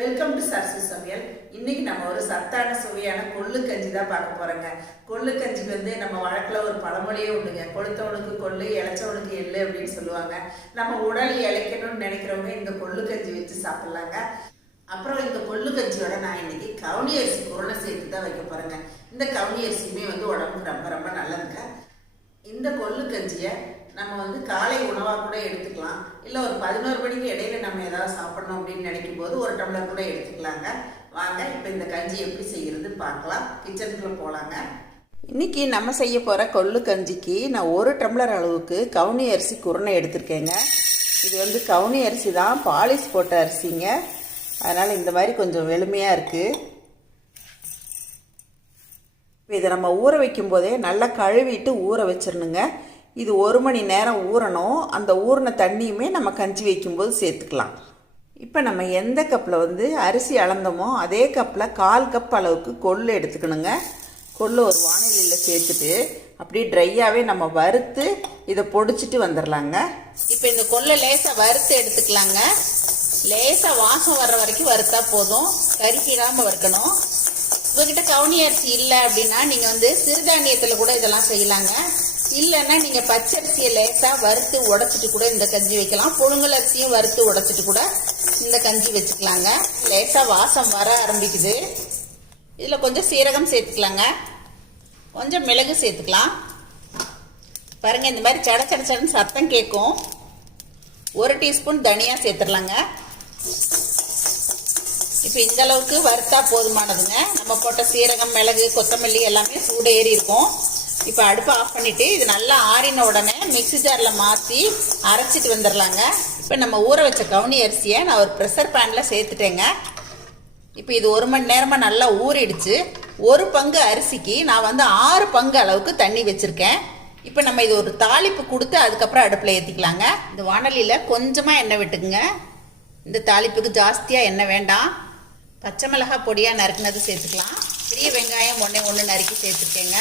Welcome to Sarasu சமையல். இன்னைக்கு நம்ம ஒரு சத்தான சுவையான கொள்ளு கஞ்சி தான் பார்க்க போறோங்க. கொள்ளு கஞ்சிக்கு வந்து நம்ம வழக்கில் ஒரு பழமொழியே உண்டுங்க. கொளுத்தவனுக்கு கொள்ளு இளைச்சவனுக்கு எள்ளு அப்படின்னு சொல்லுவாங்க. நம்ம உடல் இழைக்கணும்னு நினைக்கிறவங்க இந்த கொள்ளு கஞ்சி வச்சு சாப்பிடலாங்க. அப்புறம் இந்த கொள்ளு கஞ்சியோட நான் இன்னைக்கு கவுனி அரிசி பொருளை சேர்த்து தான் வைக்க போறேங்க. இந்த கவுனி அரிசியுமே வந்து உடம்புக்கு ரொம்ப ரொம்ப நல்லதுங்க. இந்த கொள்ளு கஞ்சியை நம்ம வந்து காலை உணவாக கூட எடுத்துக்கலாம். இல்லை ஒரு பதினோரு மணிக்கு இடையில நம்ம ஏதாவது சாப்பிடணும் அப்படின்னு நினைக்கும் போது ஒரு டம்ளர் கூட எடுத்துக்கலாங்க. வாங்க இப்போ இந்த கஞ்சி எப்படி செய்கிறதுன்னு பார்க்கலாம். கிச்சனுக்குள்ள போகலாங்க இன்னைக்கு நம்ம செய்ய போகிற கொள்ளு கஞ்சிக்கு நான் ஒரு டம்ளர் அளவுக்கு கவுனி அரிசி குருணை எடுத்திருக்கேங்க. இது வந்து கவுனி அரிசி தான் பாலிஷ் போட்ட அரிசிங்க. அதனால் இந்த மாதிரி கொஞ்சம் வெளுமையாக இருக்குது இதை நம்ம ஊற வைக்கும் போதே நல்லா கழுவிட்டு ஊற வச்சிடணுங்க. இது ஒரு மணி நேரம் ஊறணும். அந்த ஊறின தண்ணியுமே நம்ம கஞ்சி வைக்கும்போது சேர்த்துக்கலாம். இப்போ நம்ம எந்த கப்பில் வந்து அரிசி அளந்தோமோ அதே கப்பில் கால் கப் அளவுக்கு கொள்ளு எடுத்துக்கணுங்க. கொள்ளு ஒரு வானிலையில் சேர்த்துட்டு அப்படியே ட்ரையாகவே நம்ம வறுத்து இதை பொடிச்சிட்டு வந்துடலாங்க இப்போ இந்த கொள்ளை லேசாக வறுத்து எடுத்துக்கலாங்க. லேசாக வாசம் வர்ற வரைக்கும் வறுத்தா போதும். கருகிடாமல் வறுக்கணும். உங்ககிட்ட கவுனி அரிசி இல்லை அப்படின்னா நீங்கள் வந்து சிறுதானியத்தில் கூட இதெல்லாம் செய்யலாங்க. இல்லைன்னா நீங்கள் பச்சரிசியை லேசாக வறுத்து உடச்சிட்டு கூட இந்த கஞ்சி வைக்கலாம். புழுங்கல் அரிசியும் வறுத்து உடச்சிட்டு கூட இந்த கஞ்சி வச்சுக்கலாங்க. லேசாக வாசம் வர ஆரம்பிக்குது. இதில் கொஞ்சம் சீரகம் சேர்த்துக்கலாங்க. கொஞ்சம் மிளகு சேர்த்துக்கலாம். பாருங்கள் இந்த மாதிரி சட சட சடன்னு சத்தம் கேட்கும். ஒரு டீஸ்பூன் தனியா சேர்த்துடலாங்க. இப்போ இந்த அளவுக்கு வறுத்தா போதுமானதுங்க. நம்ம போட்ட சீரகம் மிளகு கொத்தமல்லி எல்லாமே சூடு ஏறி இருக்கும். இப்போ அடுப்பை ஆஃப் பண்ணிவிட்டு இது நல்லா ஆறின உடனே மிக்ஸி ஜாரில் மாற்றி அரைச்சிட்டு வந்துடலாங்க இப்போ நம்ம ஊற வச்ச கவுனி அரிசியை நான் ஒரு ப்ரெஷர் பேனில் சேர்த்துட்டேங்க. இப்போ இது ஒரு மணி நேரமாக நல்லா ஊறிடுச்சு. ஒரு பங்கு அரிசிக்கு நான் வந்து ஆறு பங்கு அளவுக்கு தண்ணி வச்சுருக்கேன். இப்போ நம்ம இது ஒரு தாளிப்பு கொடுத்து அதுக்கப்புறம் அடுப்பில் ஏற்றிக்கலாங்க இந்த வானலியில் கொஞ்சமாக எண்ணெய் விட்டுக்குங்க. இந்த தாளிப்புக்கு ஜாஸ்தியாக எண்ணெய் வேண்டாம். பச்சை மிளகாய் பொடியாக நறுக்குனது சேர்த்துக்கலாம். பெரிய வெங்காயம் ஒன்றே ஒன்று நறுக்கி சேர்த்துருக்கேங்க.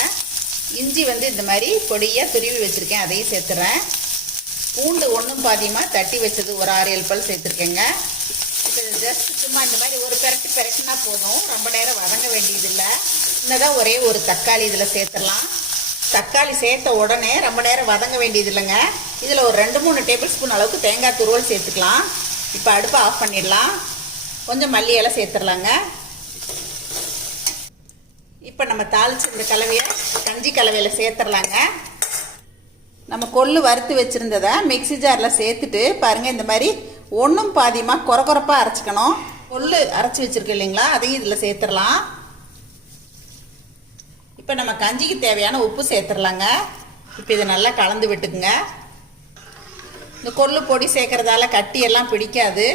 இஞ்சி வந்து இந்த மாதிரி பொடியாக துருவி வச்சுருக்கேன் அதையும் சேர்த்துறேன். பூண்டு ஒன்றும் பாதியமாக தட்டி வச்சது ஒரு ஆறு ஏழு பல் சேர்த்துருக்கேங்க. இப்போ ஜஸ்ட் சும்மா இந்த மாதிரி ஒரு பெரட்டு பெரட்டுனா போதும் ரொம்ப நேரம் வதங்க வேண்டியதில்லை. இன்னதான் ஒரே ஒரு தக்காளி இதில் சேர்த்துடலாம். தக்காளி சேர்த்த உடனே ரொம்ப நேரம் வதங்க வேண்டியது இல்லைங்க இதில் ஒரு ரெண்டு மூணு டேபிள் ஸ்பூன் அளவுக்கு தேங்காய் துருவல் சேர்த்துக்கலாம். இப்போ அடுப்பை ஆஃப் பண்ணிடலாம். கொஞ்சம் மல்லி இலை சேர்த்துடலாங்க. இப்போ நம்ம தாளித்து இந்த கலவையை கஞ்சி கலவையில் சேர்த்துடலாங்க. நம்ம கொள்ளு வறுத்து வச்சுருந்ததை மிக்ஸி ஜாரில் சேர்த்துட்டு பாருங்கள் இந்த மாதிரி ஒன்றும் பாதியமாக குறை குறைப்பாக அரைச்சிக்கணும். கொள்ளு அரைச்சி வச்சுருக்கு இல்லைங்களா அதையும் இதில் சேர்த்துடலாம். இப்போ நம்ம கஞ்சிக்கு தேவையான உப்பு சேர்த்துடலாங்க. இப்போ இதை நல்லா கலந்து விட்டுக்குங்க. இந்த கொள்ளு பொடி சேர்க்குறதால கட்டியெல்லாம் பிடிக்காது.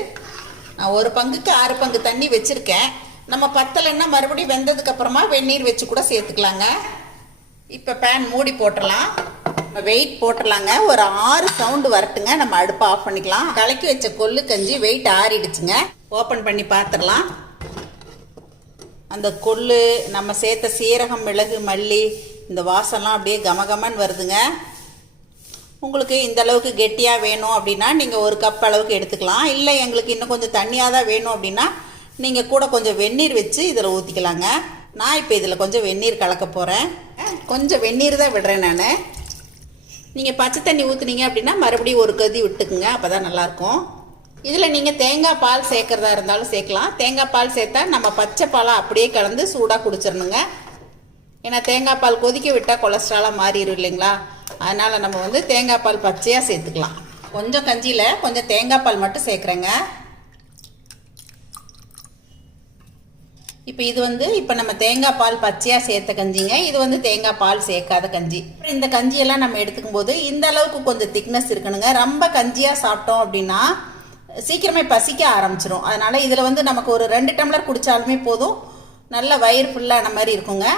நான் ஒரு பங்குக்கு ஆறு பங்கு தண்ணி வச்சுருக்கேன். நம்ம பத்தலைன்னா மறுபடியும் வெந்ததுக்கு அப்புறமா வெந்நீர் வச்சு கூட சேர்த்துக்கலாங்க. இப்போ பேன் மூடி போட்டுடலாம் வெயிட் போட்டுடலாங்க ஒரு ஆறு சவுண்டு வரட்டுங்க. நம்ம அடுப்பை ஆஃப் பண்ணிக்கலாம். கலக்கி வச்ச கொள்ளு கஞ்சி வெயிட் ஆறிடுச்சுங்க. ஓப்பன் பண்ணி பார்த்துடலாம் அந்த கொள்ளு நம்ம சேர்த்த சீரகம் மிளகு மல்லி இந்த வாசம்லாம் அப்படியே கமகமன்னு வருதுங்க. உங்களுக்கு இந்த அளவுக்கு கெட்டியாக வேணும் அப்படின்னா நீங்கள் ஒரு கப் அளவுக்கு எடுத்துக்கலாம். இல்லை எங்களுக்கு இன்னும் கொஞ்சம் தண்ணியாக தான் வேணும் அப்படின்னா நீங்கள் கூட கொஞ்சம் வெந்நீர் வச்சு இதில் ஊற்றிக்கலாங்க நான் இப்போ இதில் கொஞ்சம் வெந்நீர் கலக்க போகிறேன் கொஞ்சம் வெந்நீர் தான் விடுறேன் நான். நீங்கள் பச்சை தண்ணி ஊற்றுனீங்க அப்படின்னா மறுபடியும் ஒரு கதி விட்டுக்குங்க அப்போ தான் நல்லாயிருக்கும். இதில் நீங்கள் தேங்காய் பால் சேர்க்குறதா இருந்தாலும் சேர்க்கலாம். தேங்காய் பால் சேர்த்தா நம்ம பச்சை பாலை அப்படியே கலந்து சூடாக குடிச்சிடணுங்க ஏன்னா தேங்காய் பால் கொதிக்க விட்டால் கொலஸ்ட்ராலாக மாறிடும் இல்லைங்களா? அதனால் நம்ம வந்து தேங்காய் பால் பச்சையாக சேர்த்துக்கலாம். கொஞ்சம் கஞ்சியில் கொஞ்சம் தேங்காய் பால் மட்டும் சேர்க்குறேங்க. இப்போ இது வந்து இப்போ நம்ம தேங்காய் பால் பச்சையாக சேர்த்த கஞ்சிங்க. இது வந்து தேங்காய் பால் சேர்க்காத கஞ்சி. அப்புறம் இந்த கஞ்சியெல்லாம் நம்ம எடுத்துக்கும் போது இந்த அளவுக்கு கொஞ்சம் திக்னஸ் இருக்கணுங்க. ரொம்ப கஞ்சியாக சாப்பிட்டோம் அப்படின்னா சீக்கிரமே பசிக்க ஆரம்பிச்சிரும். அதனால் இதில் வந்து நமக்கு ஒரு ரெண்டு டம்ளர் குடித்தாலுமே போதும். நல்ல வயிறு ஃபுல்லான மாதிரி இருக்குங்க.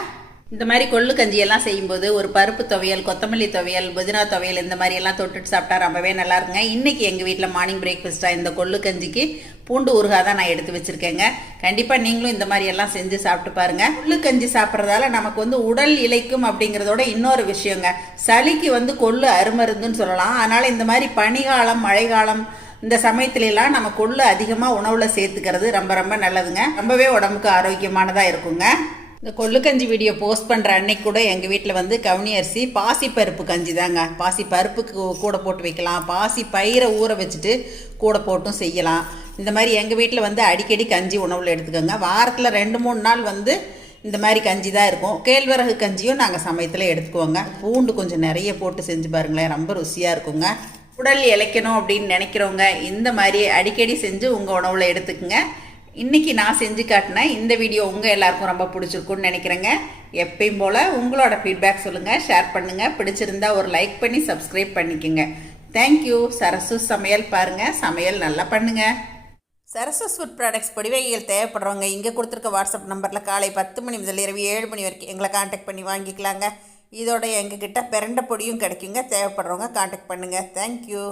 இந்த மாதிரி கொள்ளு கஞ்சியெல்லாம் செய்யும்போது ஒரு பருப்பு துவையல் கொத்தமல்லி துவையல் புதினா துவையல் இந்த மாதிரி எல்லாம் தொட்டுட்டு சாப்பிட்டா ரொம்பவே நல்லா இருக்குங்க. இன்னைக்கு எங்கள் வீட்டில் மார்னிங் பிரேக்ஃபாஸ்ட்டாக இந்த கொள்ளு கஞ்சிக்கு பூண்டு ஊறுகாய் தான் நான் எடுத்து வச்சுருக்கேங்க. கண்டிப்பாக நீங்களும் இந்த மாதிரி எல்லாம் செஞ்சு சாப்பிட்டு பாருங்கள் கொள்ளு கஞ்சி சாப்பிட்றதால நமக்கு வந்து உடல் இலைக்கும் அப்படிங்கிறதோட இன்னொரு விஷயங்க. சளிக்கு வந்து கொள்ளு அருமருந்துன்னு சொல்லலாம். அதனால் இந்த மாதிரி பனிகாலம் மழைக்காலம் இந்த சமயத்துலலாம் நம்ம கொள்ளு அதிகமாக உணவில் சேர்த்துக்கிறது ரொம்ப ரொம்ப நல்லதுங்க. ரொம்பவே உடம்புக்கு ஆரோக்கியமானதாக இருக்குங்க. இந்த கொள்ளுக்கஞ்சி வீடியோ போஸ்ட் பண்ணுற அன்னைக்கு கூட எங்கள் வீட்டில் வந்து கவுனி அரிசி பாசி பருப்பு கஞ்சி தாங்க. பாசி பருப்புக்கு கூட போட்டு வைக்கலாம். பாசி பயிரை ஊற வச்சுட்டு கூட போட்டும் செய்யலாம். இந்த மாதிரி எங்கள் வீட்டில் வந்து அடிக்கடி கஞ்சி உணவில் எடுத்துக்கோங்க. வாரத்தில் ரெண்டு மூணு நாள் வந்து இந்த மாதிரி கஞ்சி தான் இருக்கும். கேழ்வரகு கஞ்சியும் நாங்கள் சமயத்தில் எடுத்துக்குவோங்க. பூண்டு கொஞ்சம் நிறைய போட்டு செஞ்சு பாருங்களேன். ரொம்ப ருசியாக இருக்குங்க. உடல் இளைக்கணும் அப்படின்னு நினைக்கிறவங்க இந்த மாதிரி அடிக்கடி செஞ்சு உங்கள் உணவில் எடுத்துக்கோங்க. இன்றைக்கி நான் செஞ்சு காட்டினேன் இந்த வீடியோ உங்கள் எல்லாருக்கும் ரொம்ப பிடிச்சிருக்குன்னு நினைக்கிறேங்க. எப்பயும் போல் உங்களோட ஃபீட்பேக் சொல்லுங்கள் ஷேர் பண்ணுங்கள் பிடிச்சிருந்தா ஒரு லைக் பண்ணி சப்ஸ்கிரைப் பண்ணிக்கோங்க. தேங்க்யூ சரசு சமையல் பாருங்கள் சமையல் நல்லா பண்ணுங்கள் சரசஸ் ஃபுட் ப்ராடக்ட்ஸ் பொடிவகைகள் தேவைப்படுறவங்க இங்கே கொடுத்துருக்க வாட்ஸ்அப் நம்பரில் காலை பத்து மணி முதல் இரவு ஏழு மணி வரைக்கும் எங்களை காண்டாக்ட் பண்ணி வாங்கிக்கலாங்க. இதோட எங்ககிட்ட பிரண்ட பொடியும் கிடைக்குங்க. தேவைப்படுறவங்க காண்டாக்ட் பண்ணுங்கள் தேங்க்யூ